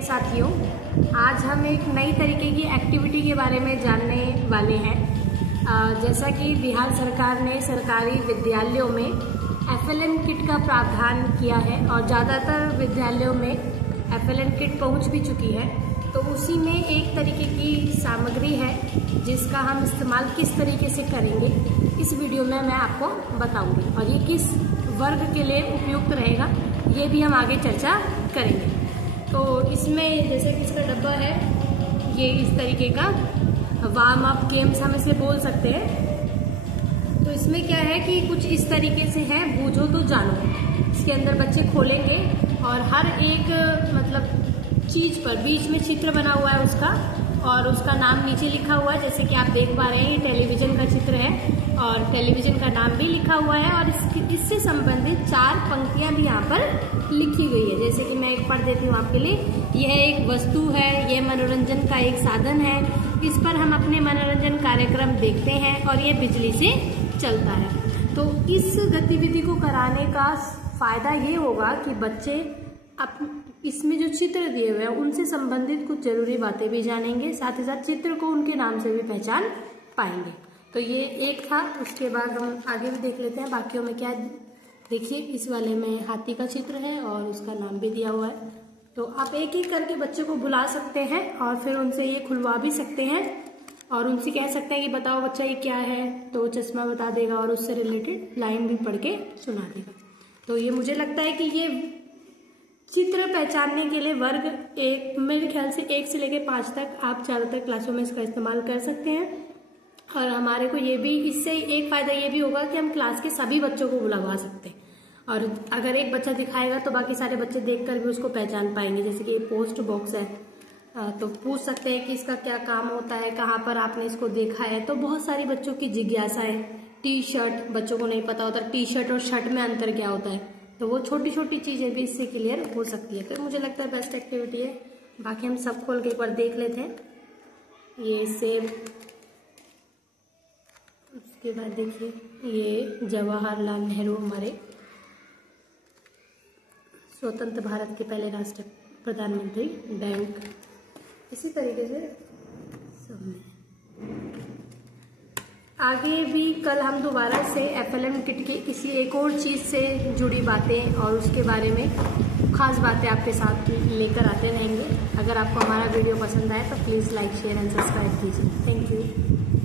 साथियों, आज हम एक नई तरीके की एक्टिविटी के बारे में जानने वाले हैं। जैसा कि बिहार सरकार ने सरकारी विद्यालयों में एफएलएन किट का प्रावधान किया है और ज़्यादातर विद्यालयों में एफएलएन किट पहुंच भी चुकी है, तो उसी में एक तरीके की सामग्री है जिसका हम इस्तेमाल किस तरीके से करेंगे इस वीडियो में मैं आपको बताऊंगी और ये किस वर्ग के लिए उपयुक्त रहेगा ये भी हम आगे चर्चा करेंगे। तो इसमें जैसे कि इसका डब्बा है, ये इस तरीके का वार्म अप गेम्स हम इसे बोल सकते हैं। तो इसमें क्या है कि कुछ इस तरीके से है, बूझो तो जानो। इसके अंदर बच्चे खोलेंगे और हर एक चीज पर बीच में चित्र बना हुआ है उसका, और उसका नाम नीचे लिखा हुआ है। जैसे कि आप देख पा रहे हैं ये टेलीविजन का चित्र है और टेलीविजन का नाम भी लिखा हुआ है और इससे संबंधित 4 पंक्तियां भी यहाँ पर लिखी गई है। जैसे कि मैं एक पढ़ देती हूँ आपके लिए। यह एक वस्तु है, यह मनोरंजन का एक साधन है, इस पर हम अपने मनोरंजन कार्यक्रम देखते हैं और ये बिजली से चलता है। तो इस गतिविधि को कराने का फायदा ये होगा कि बच्चे इसमें जो चित्र दिए हुए हैं उनसे संबंधित कुछ जरूरी बातें भी जानेंगे, साथ ही साथ चित्र को उनके नाम से भी पहचान पाएंगे। तो ये एक था। उसके बाद हम आगे भी देख लेते हैं बाकियों में क्या। देखिए इस वाले में हाथी का चित्र है और उसका नाम भी दिया हुआ है। तो आप एक एक करके बच्चे को बुला सकते हैं और फिर उनसे ये खुलवा भी सकते हैं और उनसे कह सकते हैं कि बताओ बच्चा ये क्या है, तो वो चश्मा बता देगा और उससे रिलेटेड लाइन भी पढ़ के सुना देगा। तो ये मुझे लगता है कि ये चित्र पहचानने के लिए वर्ग एक, मेरे ख्याल से 1 से लेकर 5 तक आप ज़्यादातर क्लासों में इसका इस्तेमाल कर सकते हैं। और हमारे को ये भी, इससे एक फायदा ये भी होगा कि हम क्लास के सभी बच्चों को बुलवा सकते हैं और अगर एक बच्चा दिखाएगा तो बाकी सारे बच्चे देखकर भी उसको पहचान पाएंगे। जैसे कि ये पोस्ट बॉक्स है, तो पूछ सकते हैं कि इसका क्या काम होता है, कहाँ पर आपने इसको देखा है। तो बहुत सारी बच्चों की जिज्ञासा है। टी शर्ट, बच्चों को नहीं पता होता टी शर्ट और शर्ट में अंतर क्या होता है, तो वो छोटी छोटी चीजें भी इससे क्लियर हो सकती है। तो मुझे लगता है बेस्ट एक्टिविटी है। बाकी हम सब खोल के एक बार देख लेते हैं। ये सेब, उसके बाद देखिए ये जवाहरलाल नेहरू, हमारे स्वतंत्र भारत के पहले राष्ट्र प्रधानमंत्री, बैंक, इसी तरीके से सब में। आगे भी कल हम दोबारा से एफएलएन किट के किसी एक और चीज़ से जुड़ी बातें और उसके बारे में खास बातें आपके साथ लेकर आते रहेंगे। अगर आपको हमारा वीडियो पसंद आए तो please like, share and subscribe कीजिए। Thank you.